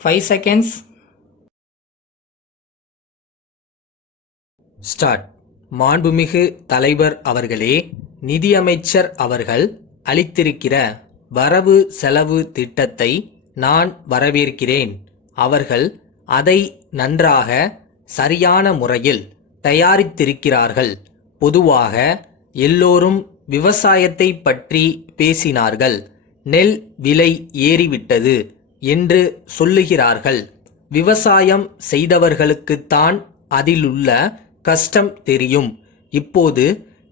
5 seconds. Start. மாண்புமிகு தலைவர் அவர்களே, நிதியமைச்சர் அவர்கள் அளித்திருக்கிற வரவு செலவு திட்டத்தை நான் வரவேற்கிறேன். அவர்கள் அதை நன்றாக சரியான முறையில் தயாரித்திருக்கிறார்கள். பொதுவாக எல்லோரும் விவசாயத்தை பற்றி பேசினார்கள். நெல் விலை ஏறிவிட்டது என்று சொல்லுகிறார்கள். விவசாயம் செய்தவர்களுக்குத்தான் அதிலுள்ள கஷ்டம் தெரியும். இப்போது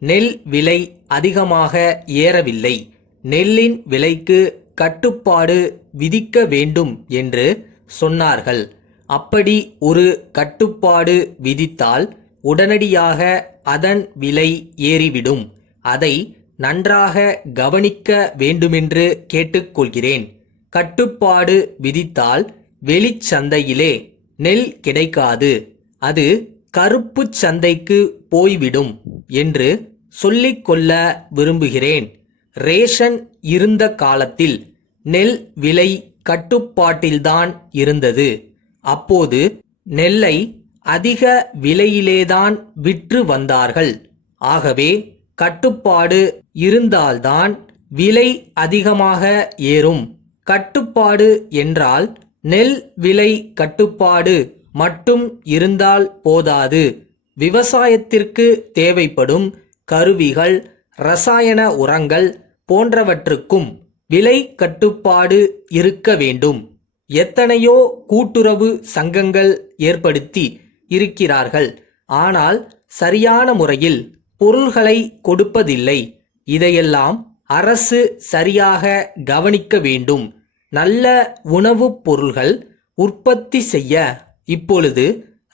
நெல் விலை அதிகமாக ஏறவில்லை. நெல்லின் விலைக்கு கட்டுப்பாடு விதிக்க வேண்டும் என்று சொன்னார்கள். அப்படி ஒரு கட்டுப்பாடு விதித்தால் உடனடியாக அதன் விலை ஏறிவிடும். அதை நன்றாக கவனிக்க வேண்டுமென்று கேட்டுக்கொள்கிறேன். கட்டுப்பாடு விதித்தால் வெளிச்சந்தையிலே நெல் கிடைக்காது, அது கருப்பு சந்தைக்கு போய்விடும் என்று சொல்லிக்கொள்ள விரும்புகிறேன். ரேஷன் இருந்த காலத்தில் நெல் விலை கட்டுப்பாட்டில்தான் இருந்தது. அப்போது நெல்லை அதிக விலையிலேதான் விற்று வந்தார்கள். ஆகவே கட்டுப்பாடு இருந்தால்தான் விலை அதிகமாக ஏறும். கட்டுப்பாடு என்றால் நெல் விலை கட்டுப்பாடு மட்டும் இருந்தால் போதாது. விவசாயத்திற்கு தேவைப்படும் கருவிகள், ரசாயன உரங்கள் போன்றவற்றுக்கும் விலை கட்டுப்பாடு இருக்க வேண்டும். எத்தனையோ கூட்டுறவு சங்கங்கள் ஏற்படுத்தி இருக்கிறார்கள். ஆனால் சரியான முறையில் பொருள்களை கொடுப்பதில்லை. இதையெல்லாம் அரசு சரியாக கவனிக்க வேண்டும். நல்ல உணவுப் பொருள்கள் உற்பத்தி செய்ய இப்பொழுது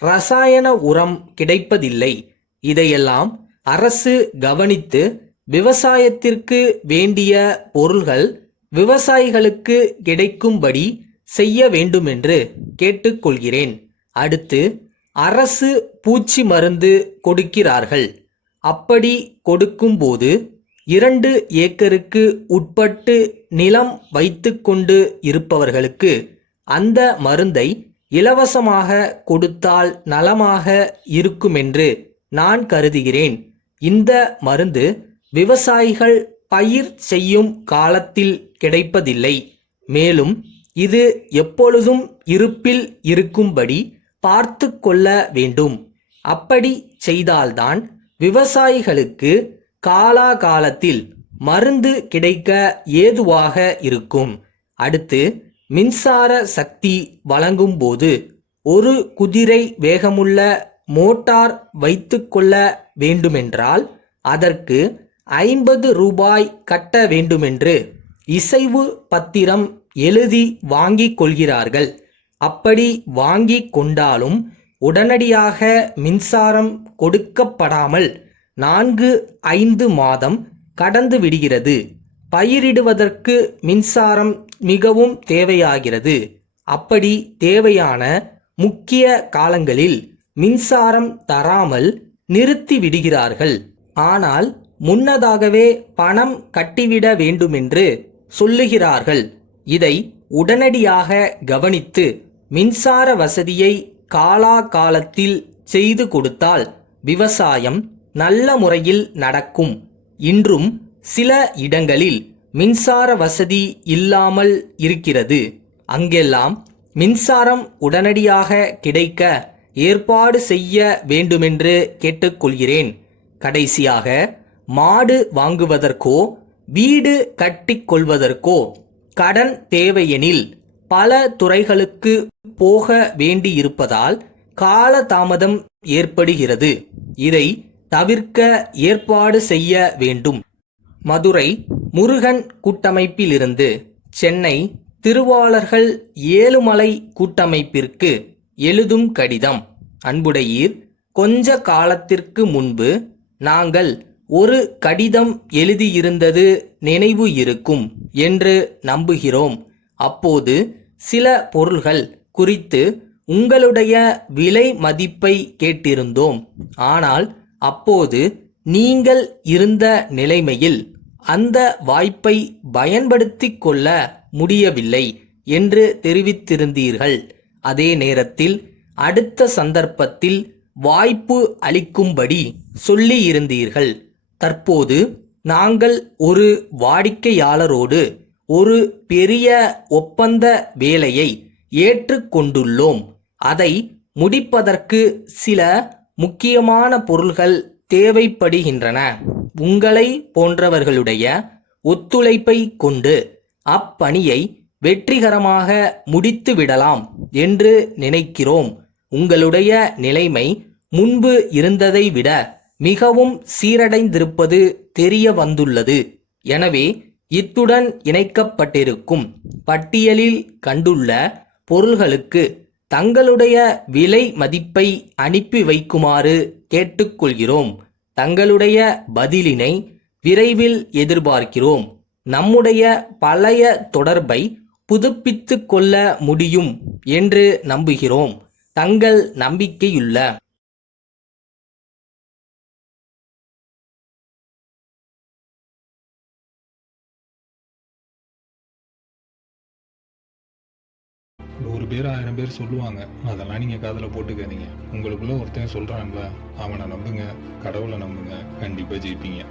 ரசாயன உரம் கிடைப்பதில்லை. இதையெல்லாம் அரசு கவனித்து விவசாயத்திற்கு வேண்டிய பொருள்கள் விவசாயிகளுக்கு கிடைக்கும்படி செய்ய வேண்டுமென்று கேட்டுக்கொள்கிறேன். அடுத்து, அரசு பூச்சி மருந்து கொடுக்கிறார்கள். அப்படி கொடுக்கும்போது 2 ஏக்கருக்கு உட்பட்டு நிலம் வைத்துக்கொண்டு இருப்பவர்களுக்கு அந்த மருந்தை இலவசமாக கொடுத்தால் நலமாக இருக்குமென்று நான் கருதுகிறேன். இந்த மருந்து விவசாயிகள் பயிர் செய்யும் காலத்தில் கிடைப்பதில்லை. மேலும் இது எப்பொழுதும் இருப்பில் இருக்கும்படி பார்த்து கொள்ள வேண்டும். அப்படி செய்தால்தான் விவசாயிகளுக்கு காலாகாலத்தில் மருந்து கிடைக்க ஏதுவாக இருக்கும். அடுத்து, மின்சார சக்தி வழங்கும் போது ஒரு குதிரை வேகமுள்ள மோட்டார் வைத்து கொள்ள வேண்டுமென்றால் அதற்கு 50 ரூபாய் கட்ட வேண்டுமென்று இசைவு பத்திரம் எழுதி வாங்கிக் கொள்கிறார்கள். அப்படி வாங்கி கொண்டாலும் உடனடியாக மின்சாரம் கொடுக்கப்படாமல் 4-5 மாதம் கடந்து விடுகிறது. பயிரிடுவதற்கு மின்சாரம் மிகவும் தேவையாகிறது. அப்படி தேவையான முக்கிய காலங்களில் மின்சாரம் தராமல் நிறுத்தி விடுகிறார்கள். ஆனால் முன்னதாகவே பணம் கட்டிவிட வேண்டுமென்று சொல்லுகிறார்கள். இதை உடனடியாக கவனித்து மின்சார வசதியை காலாகாலத்தில் செய்து கொடுத்தால் விவசாயம் நல்ல முறையில் நடக்கும். இன்றும் சில இடங்களில் மின்சார வசதி இல்லாமல் இருக்கிறது. அங்கெல்லாம் மின்சாரம் உடனடியாக கிடைக்க ஏற்பாடு செய்ய வேண்டுமென்று கேட்டுக்கொள்கிறேன். கடைசியாக, மாடு வாங்குவதற்கோ வீடு கட்டிக்கொள்வதற்கோ கடன் தேவையெனில் பல துறைகளுக்கு போக வேண்டியிருப்பதால் காலதாமதம் ஏற்படுகிறது. இதை தவிர்க்க ஏற்பாடு செய்ய வேண்டும். மதுரை முருகன் கூட்டமைப்பிலிருந்து சென்னை திருவாளர்கள் ஏழுமலை கூட்டமைப்பிற்கு எழுதும் கடிதம். அன்புடையீர், கொஞ்ச காலத்திற்கு முன்பு நாங்கள் ஒரு கடிதம் எழுதியிருந்தது நினைவு இருக்கும் என்று நம்புகிறோம். அப்போது சில பொருள்கள் குறித்து உங்களுடைய விலை மதிப்பை கேட்டிருந்தோம். ஆனால் அப்போது நீங்கள் இருந்த நிலைமையில் அந்த வாய்ப்பை பயன்படுத்தி கொள்ள முடியவில்லை. என்று தெரிவித்திருந்தீர்கள். அதே நேரத்தில் அடுத்த சந்தர்ப்பத்தில் வாய்ப்பு அளிக்கும்படி சொல்லியிருந்தீர்கள். தற்போது நாங்கள் ஒரு வாடிக்கையாளரோடு ஒரு பெரிய ஒப்பந்த வேலையை ஏற்றுக்கொண்டுள்ளோம். அதை முடிப்பதற்கு சில முக்கியமான பொருள்கள் தேவைப்படுகின்றன. உங்களை போன்றவர்களுடைய ஒத்துழைப்பை கொண்டு அப்பணியை வெற்றிகரமாக முடித்து விடலாம் என்று நினைக்கிறோம். உங்களுடைய நிலைமை முன்பு இருந்ததை விட மிகவும் சீரடைந்திருப்பது தெரிய வந்துள்ளது. எனவே இத்துடன் இணைக்கப்பட்டிருக்கும் பட்டியலில் கண்டுள்ள பொருள்களுக்கு தங்களுடைய விலை மதிப்பை அனுப்பி வைக்குமாறு கேட்டுக்கொள்கிறோம். தங்களுடைய பதிலினை விரைவில் எதிர்பார்க்கிறோம். நம்முடைய பழைய தொடர்பை புதுப்பித்து கொள்ள முடியும் என்று நம்புகிறோம். தங்கள் நம்பிக்கையுள்ள நூறு பேர் 1000 பேர் சொல்லுவாங்க, அதெல்லாம் நீங்க காதுல போட்டுக்காதீங்க. உங்களுக்குள்ள ஒருத்தன் சொல்றான்ல, அவனை நம்புங்க, கடவுளை நம்புங்க, கண்டிப்பா ஜெயிப்பீங்க.